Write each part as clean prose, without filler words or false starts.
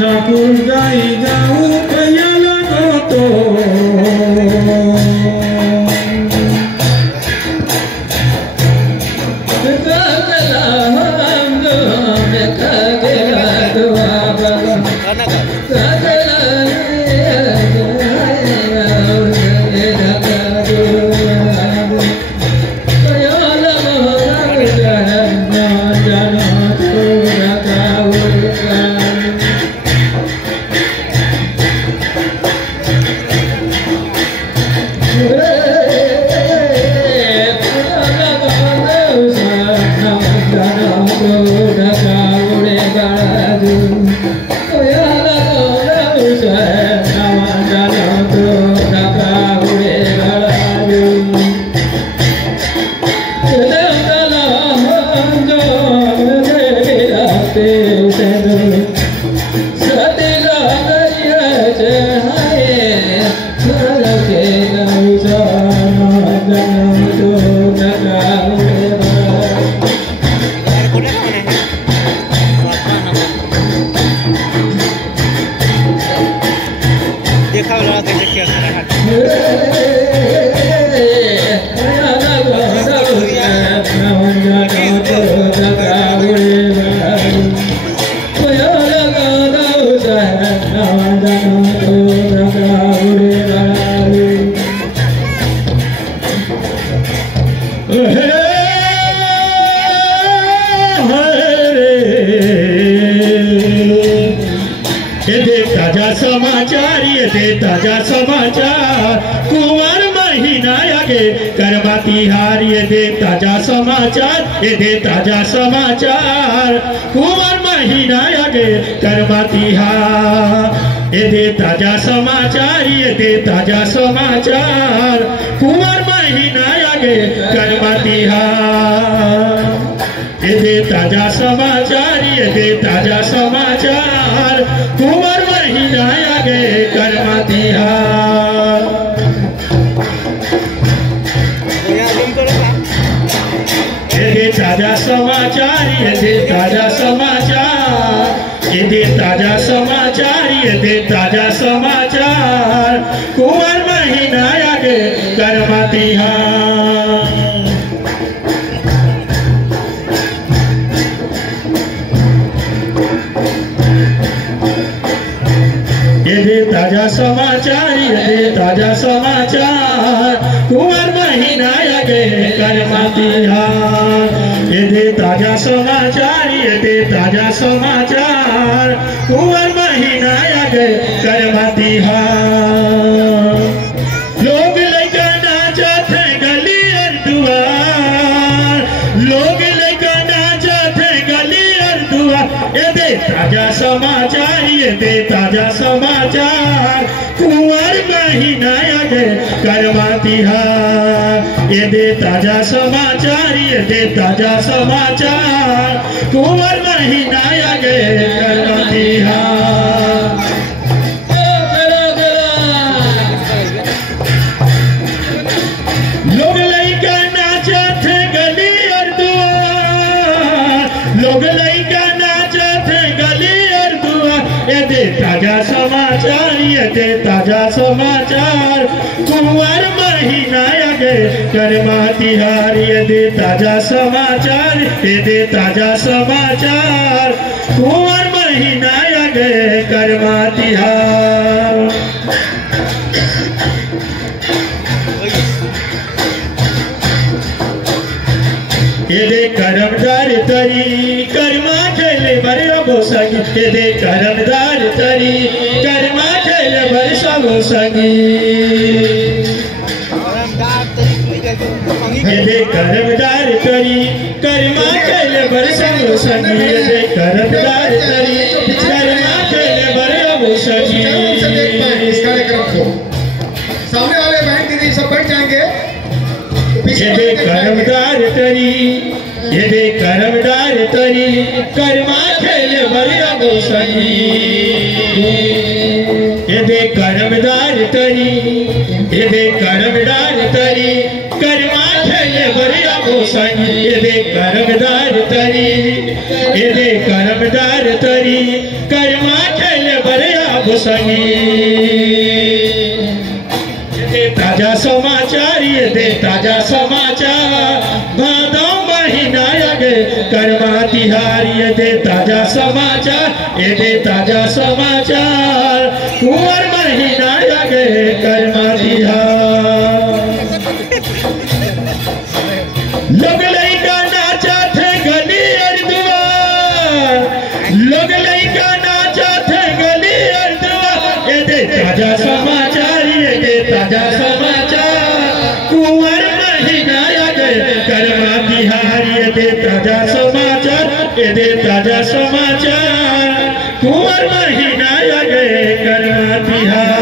ठाकुर जाई जाऊ कयाला तो ताजा समाचार कुंवर महीना आगे करवा तिहार ये दे ताजा समाचार ये दे ताजा समाचार कुंवर महीना आगे करवा तिहार ये दे ताजा समाचार ये दे ताजा समाचार कुंवर महीना आगे करवा तिहार ये दे ताजा समाचार ये दे ताजा समाचार कुंवर महीना आगे करवा तिहार ये दे ताजा समाचार ये दे ताजा समाचार ये दे ताजा समाचार ये दे ताजा समाचार कुंवर महीना आगे करवा तिहार ये दे ताजा समाचार ये दे ताजा समाचार कुंवर महीना आगे करवा तिहार ये दे ताजा समाचार ये दे ताजा समाचार कुंवर महीना आगे करवा तिहार लोग लेकर नाचत है गली और दुआर लोग लेकर नाचत है गली और दुआर ये दे ताजा समाचार ये दे ताजा समाचार कुंवर महीना आगे करवा तिहार ये दे ताजा समाचार ये दे ताजा समाचार कुंवर महीना आगे करवा तिहार लोग लइका नाचत है गली और दुआर लोग लइका नाचत है गली और दुआर ये दे ताजा समाचार ये दे ताजा समाचार कुंवर महीना आगे करवा तिहार ये दे ताजा समाचार ये दे ताजा समाचार कुंवर महीना आगे करवा तिहार ये दे करमदार तरी कर्मा खेले बरसा गोसंगी ये दे करमदार तरी कर्मा खेले बरसा गोसंगी ये दे करमदार तरी कर्मा खेले बरसा गोसंगी ये दे करमदार तरी कर्मा खेले बरसा गोसंगी इस कार्यक्रम को सामने वाले बहन दीदी सब बैठ जाएंगे ये दे करमदार तरी ये दे करमदार तरी कर्मा खेले बरसा गोसंगी एदे कर्मदार तरी एदे कर्मदार तरी कर्मा खेले बरिया गोसाई एदे कर्मदार तरी एदे कर्मदार तरी कर्मा खेले बरिया गोसाई एदे ताजा समाचार एदे ताजा समाचार भादो महीना आगे कर्मा तिहार एदे ताजा समाचार एदे ताजा समाचार कुंवर महीना आगे कर्मा तिहार लोग लइका नाचा थे गली और दुआर लोग लइका नाचा थे गली और दुआर एदे ताजा समाचार एदे ताजा समाचार कुंवर महीना आगे कर्मा तिहार एदे ताजा समाचार एदे ताजा समाचार कुंवर महीना आगे कर्मा तिहार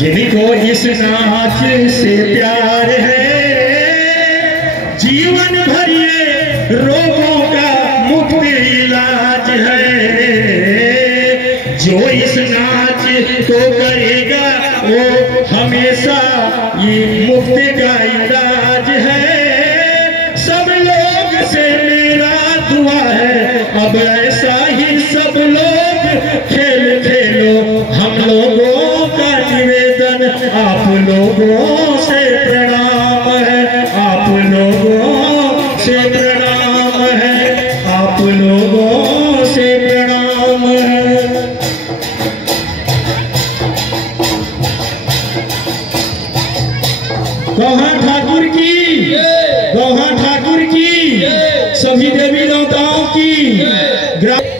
जिनको इस नाच से प्यार है जीवन भर ये रोगों का मुफ्त इलाज है जो इस नाच को करेगा वो हमेशा ये मुफ्त का इलाज है सब लोग से मेरा दुआ है अब ऐसा ही सब लोग खेल खेलो हम लोगों का निवेदन आप लोगों से प्रणाम है आप लोगों से प्रणाम है आप लोगों से प्रणाम है गौहा ठाकुर की गौहा ठाकुर की सभी देवी देवताओं की